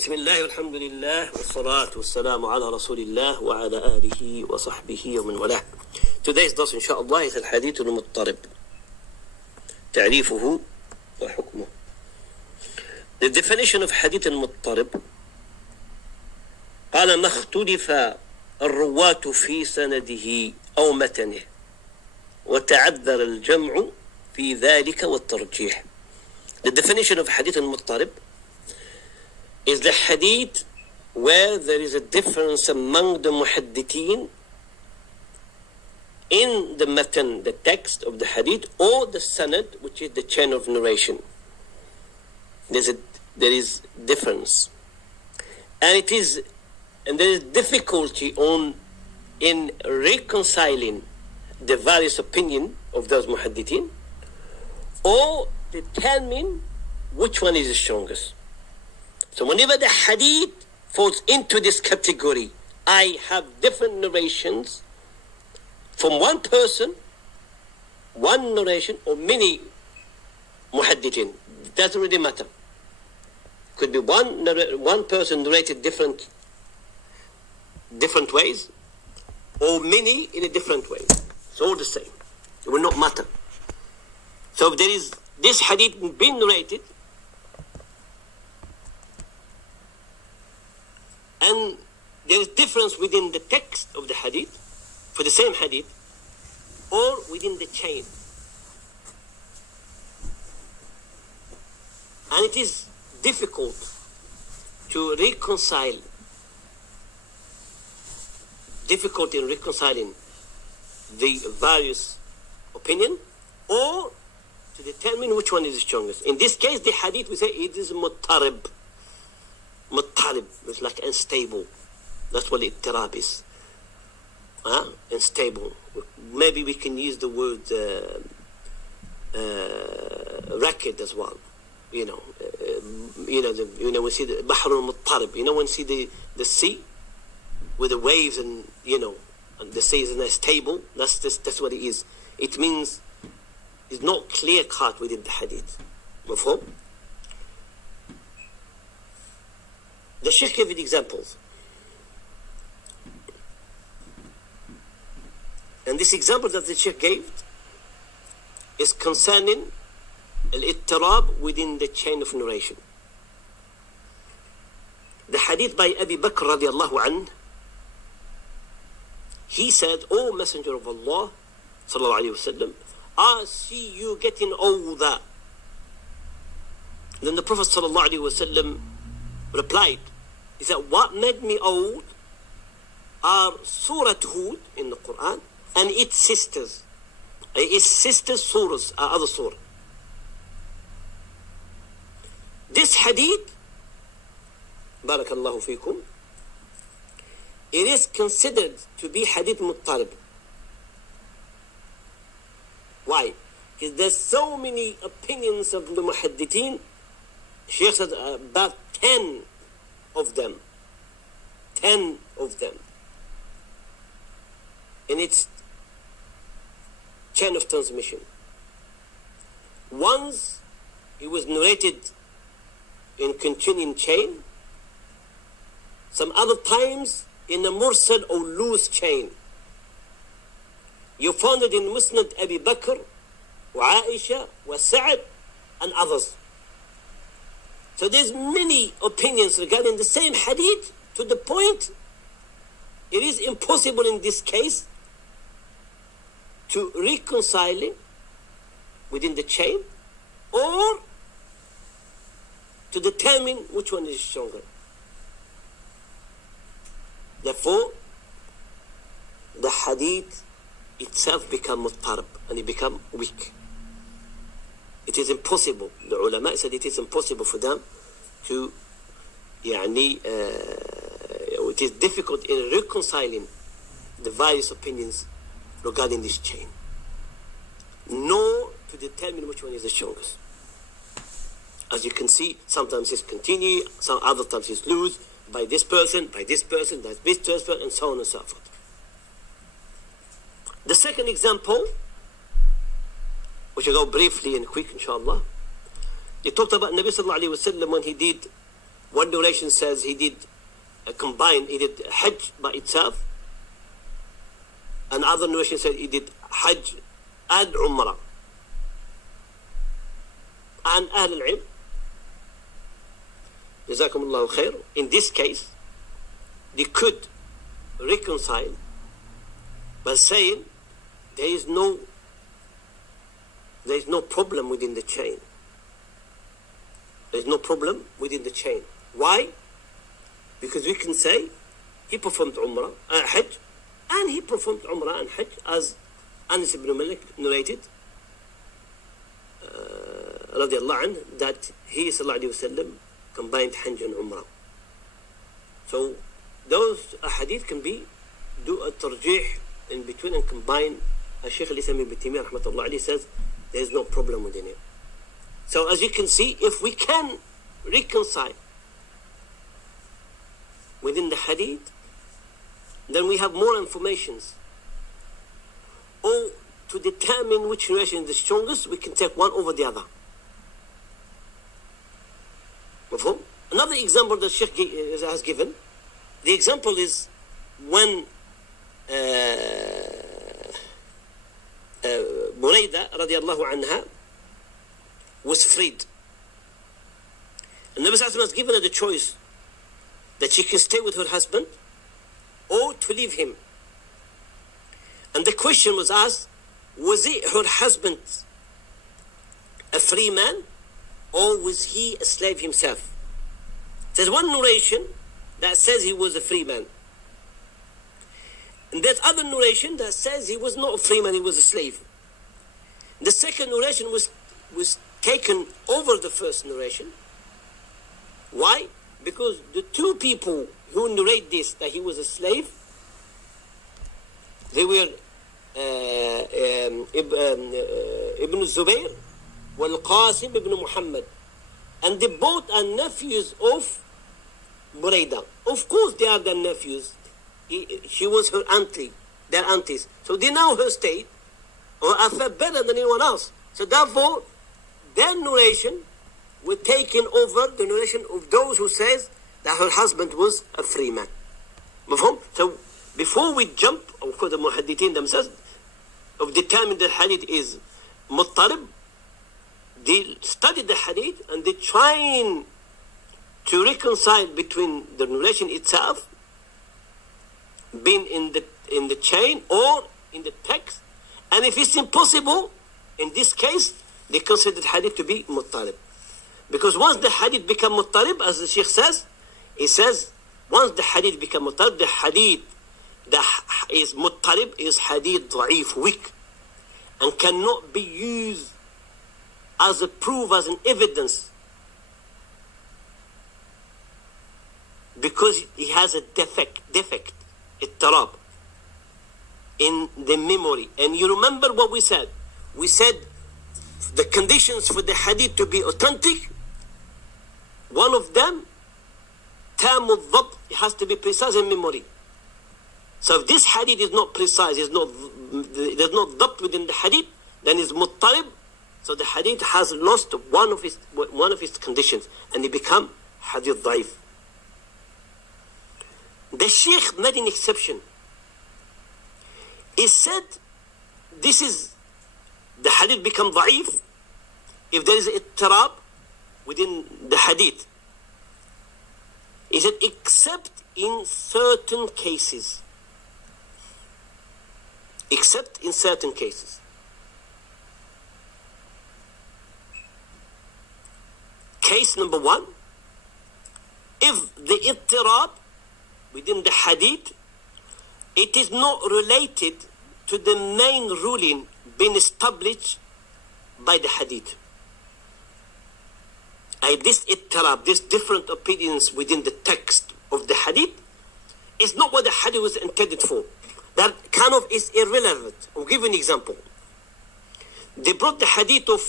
بسم الله والحمد لله والصلاة والسلام على رسول الله وعلى آله وصحبه ومن والاه. Today's dose إن شاء الله is الحديث المضطرب، تعريفه وحكمه. The definition of حديث المضطرب، قال ما اختلف الرواة في سنده أو متنه وتعذر الجمع في ذلك والترجيح. The definition of حديث المضطرب is the hadith where there is a difference among the muhaddithin in the matan, the text of the hadith, or the sanad, which is the chain of narration. There is difference, and there is difficulty in reconciling the various opinion of those muhaddithin, or determine which one is the strongest. So whenever the hadith falls into this category, I have different narrations from one person, one narration, or many muhaddithin. It doesn't really matter. Could be one person narrated different ways, or many in a different way. It's all the same. It will not matter. So if there is this hadith being narrated, and there is difference within the text of the hadith for the same hadith, or within the chain, and it is difficult to reconcile, difficult in reconciling the various opinion, or to determine which one is the strongest. In this case, the hadith, we say it is muttarib. Muttarib is like unstable. That's what ittirab is. Unstable. Maybe we can use the word rakid as well. We see the bahr al-muttarib. When we see the sea with the waves, and and the sea is unstable. That's what it is. It means it's not clear cut within the hadith. مفهوم? The Shaykh gave examples, and this example that the Shaykh gave is concerning al-ittirab within the chain of narration. The hadith by Abu Bakr radiallahu anhu, he said, "O Messenger of Allah sallallahu alayhi wasallam, I see you getting older." Then the Prophet sallallahu alayhi wasallam replied, he said, "What made me old are Surah Hud in the Quran and its sisters. Its sisters' surahs are other surah." This hadith, barakallahu fikum, it is considered to be hadith muttarib. Why? Because there's so many opinions of the muhaddithin. Shaykh said about 10 of them in its chain of transmission. Once it was narrated in continuing chain, some other times in a mursal or loose chain. You found it in Musnad Abi Bakr, wa Aisha, wa Sa'ad, and others. So there's many opinions regarding the same hadith, to the point it is impossible in this case to reconcile it within the chain, or to determine which one is stronger. Therefore, the hadith itself become muttarib, and it become weak. It is impossible. The ulama said it is impossible for them to, it is difficult in reconciling the various opinions regarding this chain, nor to determine which one is the strongest. As you can see, sometimes it's continue, some other times it's loose, by this person, by this person, by this person, and so on and so forth. The second example, which I'll go briefly and quick inshallah, they talked about Nabi sallallahu alayhi wa sallam when he did One narration says he did he did Hajj by itself. Another narration said he did Hajj and Umrah. And Ahl al-Ilm, Jazakum Allahu khair, in this case, they could reconcile by saying there is no problem within the chain. There is no problem within the chain. Why? Because we can say he performed Umrah, Hajj, and he performed Umrah and Hajj, as Anas ibn Malik narrated, radiallahu anh, that he, sallallahu alayhi wasallam, combined Hajj and Umrah. So those hadith can be do a tarjih in between and combine. As Shaykh Uthaymeen ibn Taymiyyah rahmatullah alayhi says, there is no problem within it. So as you can see, if we can reconcile within the hadith, then we have more informations. Or to determine which narration is the strongest, we can take one over the other. مفهوم? Another example that Sheikh has given, the example is when Burayda radiallahu anha was freed. And Nabi Sallallahu Alaihi Wasallam was given her the choice that she can stay with her husband or to leave him. And the question was asked, was it her husband a free man or was he a slave himself? There's one narration that says he was a free man. And there's other narration that says he was not a free man, he was a slave. The second narration was taken over the first narration. Why? Because the two people who narrate this, that he was a slave, they were Ibn Zubayr wal Qasim ibn Muhammad, and they both are nephews of Burayda. Of course they are their nephews. She was her auntie, their aunties. So they know her state, or are far better than anyone else. So therefore, their narration were taken over the narration of those who says that her husband was a free man. مفهوم? So before we jump, of course the muhaddithin themselves of determine the hadith is muttalib, they study the hadith and they trying to reconcile between the narration itself being in the chain or in the text, and if it's impossible, in this case they consider the hadith to be muttalib. Because once the hadith become muttalib, as the Sheikh says, he says once the hadith become muttalib, the hadith that is muttalib is hadith da'if, weak, and cannot be used as a proof, as an evidence, because he has a defect, ittirab, in the memory. And you remember what we said? We said the conditions for the hadith to be authentic, one of them, tam al-dhabt, it has to be precise in memory. So if this hadith is not precise, there's no dhabt within the hadith, then it's muttalib. So the hadith has lost one of its conditions, and it become hadith da'if. The Sheikh made an exception. He said this is the hadith become da'if if there is ittirab within the hadith. He said except in certain cases. Except in certain cases. Case number one, if the ittirab within the hadith, it is not related to the main ruling being established by the hadith. This ittirab, this different opinions within the text of the hadith, is not what the hadith was intended for. That kind of is irrelevant. I'll give you an example. They brought the hadith of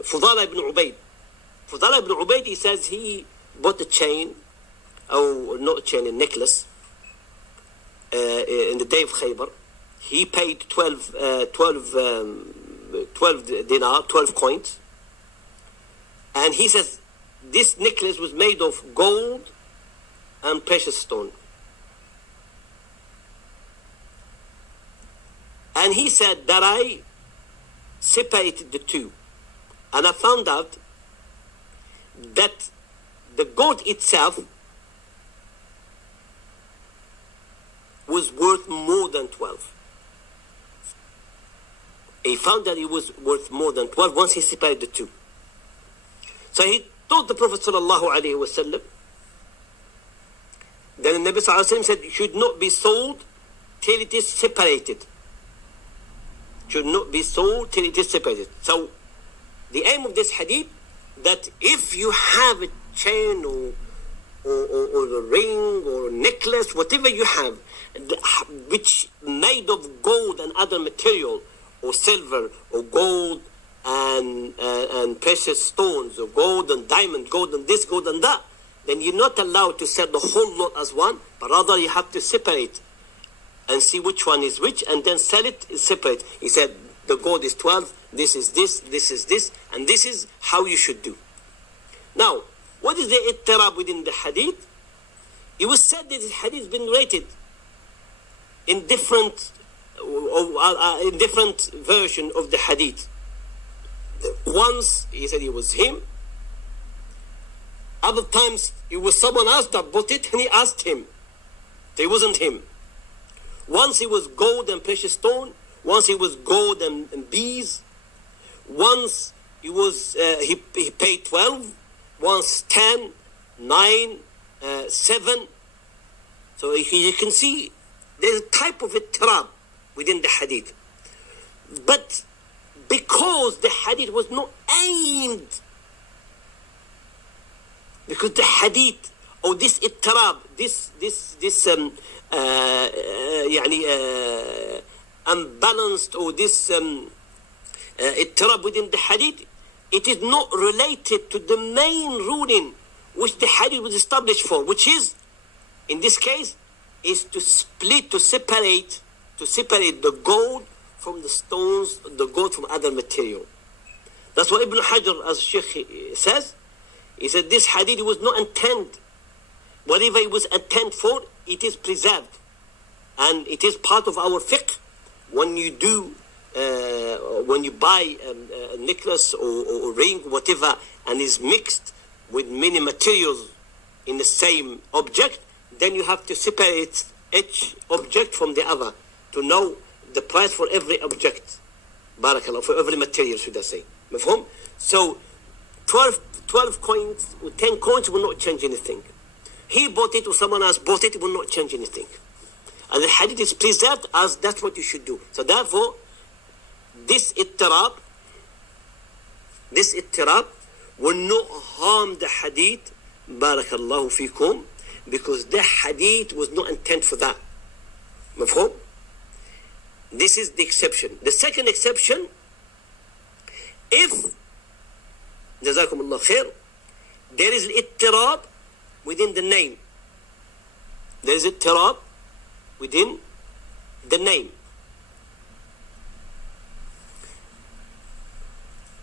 Fudala ibn Ubayd. Fudala ibn Ubayd, he says he bought a chain, or not a chain, a necklace, in the day of Khaybar. He paid 12 dinar, 12 coins. And he says this necklace was made of gold and precious stone. And he said that I separated the two, and I found out that the gold itself was worth more than 12. He found that it was worth more than 12 once he separated the two. So he told the Prophet sallallahu alaihi wasallam. Then the Nabi sallallahu alaihi wasallam said, it should not be sold till it is separated. Should not be sold till it is separated. So the aim of this hadith, that if you have a chain or a ring or a necklace, whatever you have, which made of gold and other material, or silver or gold and precious stones, or gold and diamond, gold and this, gold and that, then you're not allowed to sell the whole lot as one, but rather you have to separate and see which one is which, and then sell it separate. He said the gold is 12, this is this, this is this, and this is how you should do. Now, what is the ittirab within the hadith? It was said that the hadith has been rated in different version of the hadith. Once he said it was him. Other times it was someone else that bought it and he asked him. So it wasn't him. Once it was gold and precious stone. Once it was gold and bees. Once it was he paid 12. Once 10, 9, 7. So you can see there's a type of ittirab within the hadith. But because the hadith was not aimed, because the hadith or this ittirab, this unbalanced, or this ittirab within the hadith, it is not related to the main ruling which the hadith was established for, which is, in this case, is to separate the gold from the stones, the gold from other material. That's what Ibn Hajar, as Shaykh says, he said this hadith was not intended. Whatever it was intended for, it is preserved. And it is part of our fiqh. When you buy a necklace or ring, whatever, and is mixed with many materials in the same object, then you have to separate each object from the other to know the price for every object. Barakallah, for every material, should I say. Mafhum? So 12 coins or 10 coins will not change anything. He bought it or someone else bought it, it will not change anything. And the hadith is preserved as that's what you should do. So therefore, this ittirab will not harm the hadith, barakallahu fikum, because the hadith was not intended for that. Mafhum? This is the exception. The second exception, if, jazakumullah khair, there is ittirab within the name. There is ittirab within the name.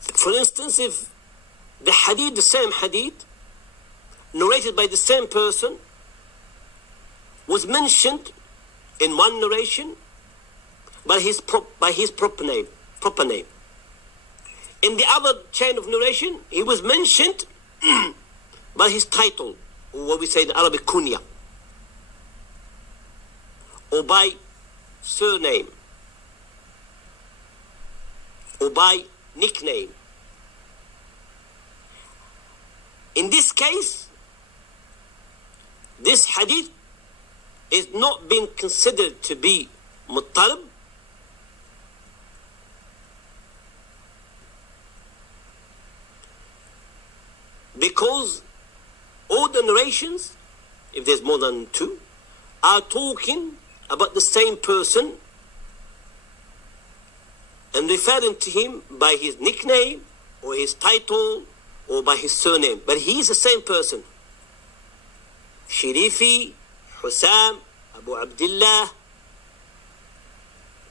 For instance, if the hadith, the same hadith, narrated by the same person, was mentioned in one narration by his proper name. In the other chain of narration, he was mentioned by his title, or what we say in Arabic, kunya, or by surname, or by nickname. In this case, this hadith is not being considered to be muttalib, because all the narrations, if there's more than two, are talking about the same person and referring to him by his nickname or his title or by his surname. But he is the same person. Sharifi, Hussam, Abu Abdullah,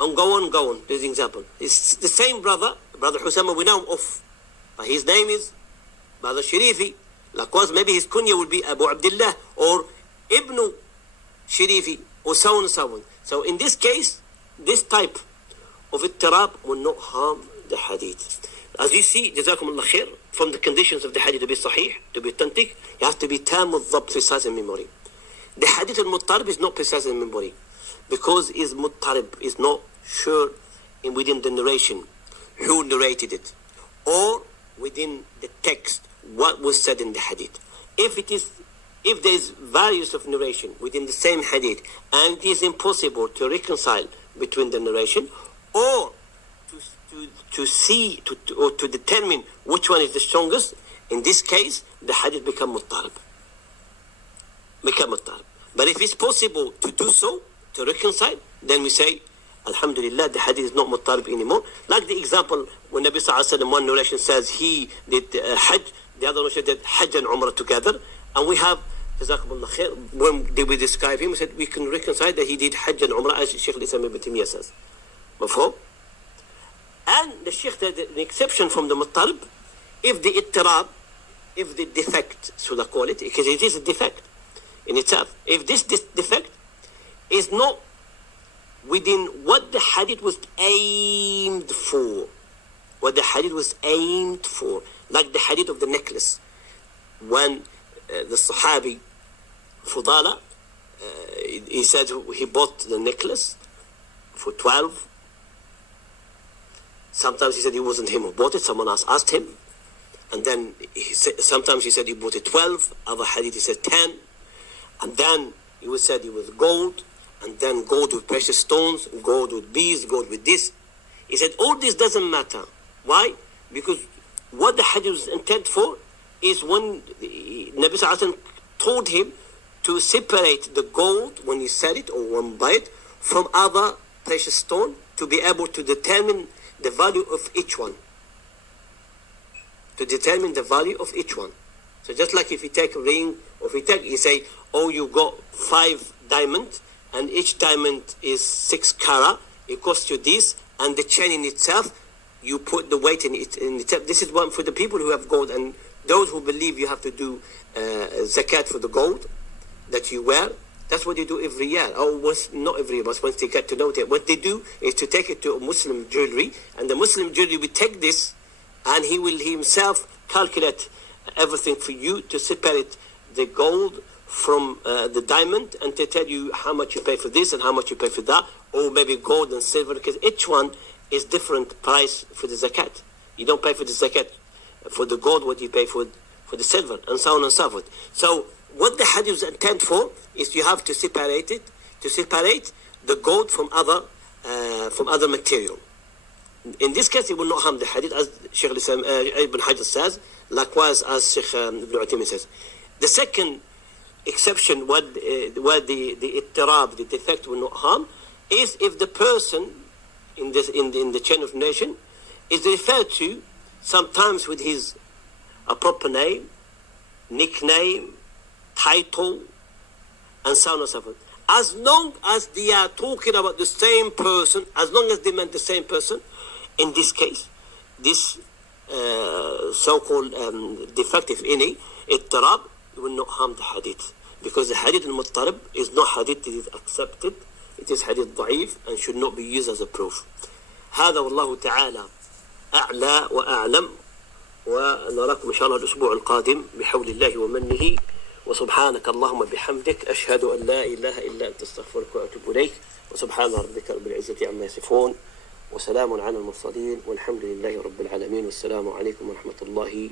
and go on. There's an example. It's the same brother Hussam, we know him off. But his name is Brother Sharifi. Likewise, maybe his kunya will be Abu Abdullah or Ibn Sharifi or so on and so on. So in this case, this type of ittirab will not harm the hadith. As you see, Jazakumullah khair, from the conditions of the hadith to be sahih, to be authentic, you have to be tam al-dhabt, precise in memory. The hadith al-muttarib is not precise in memory because is muttarib, is not sure within the narration who narrated it or within the text what was said in the hadith. If there is various of narration within the same hadith and it is impossible to reconcile between the narration or to determine which one is the strongest, in this case the hadith become muttarib. But if it's possible to do so, to reconcile, then we say Alhamdulillah, the hadith is not muttarib anymore. Like the example when Nabi Sallallahu Alaihi Wasallam, one narration says he did Hajj, the other narration did Hajj and Umrah together, and we have Jazakumullah khair, when did we describe him, we said we can reconcile that he did Hajj and Umrah as Shaykh Uthaymeen ibn Taymiyyah says. Mafhum? And the Shaykh did an exception from the muttarib if the ittirab, if the defect, should I call it, because it is a defect in itself. If this defect is not within what the hadith was aimed for, like the hadith of the necklace, when the Sahabi Fudala, he said he bought the necklace for 12. Sometimes he said it wasn't him who bought it, someone else asked him, and then sometimes he said he bought it 12, other hadith he said 10, and then he was said it was gold, and then gold with precious stones, gold with beads, gold with this. He said all this doesn't matter. Why? Because what the hadith was intended for is when Nabi Sallallahu Alaihi Wasallam told him to separate the gold when you sell it or when you buy it from other precious stone to be able to determine the value of each one. So just like if you take a ring, or if you say, oh, you got 5 diamonds, and each diamond is 6 carat, it costs you this, and the chain in itself, you put the weight in itself. This is one for the people who have gold, and those who believe you have to do zakat for the gold that you wear. That's what they do every year. Not every year, but once they get to know it. What they do is to take it to a Muslim jewelry, and the Muslim jewelry will take this, and he will himself calculate everything for you to separate the gold from the diamond, and to tell you how much you pay for this and how much you pay for that, or maybe gold and silver, because each one is different price for the zakat. You don't pay for the zakat for the gold what you pay for the silver, and so on and so forth. So what the hadith is intended for is you have to separate the gold from other material. In this case, it will not harm the hadith, as Shaykh Ibn Hajar says, likewise as Shaykh Ibn Uthaymeen says. The second exception where the ittirab, the defect, will not harm, is if the person in the chain of narration is referred to sometimes with his proper name, nickname, title, and so on and so forth. As long as they are talking about the same person, as long as they meant the same person, in this case, this so-called defective any ittirab will not harm the hadith, because the hadith al-muttarib is not hadith that is accepted, it is hadith ضعيف and should not be used as a proof. هذا والله تعالى أعلى وأعلم، ونراكم إن شاء الله الأسبوع القادم بحول الله ومنه، وسبحانك اللهم بحمدك أشهد أن لا إله إلا أنت أستغفرك وأتوب إليك، وسبحان ربك رب العزة عما يصفون، وسلام على المرسلين، والحمد لله رب العالمين، والسلام عليكم ورحمة الله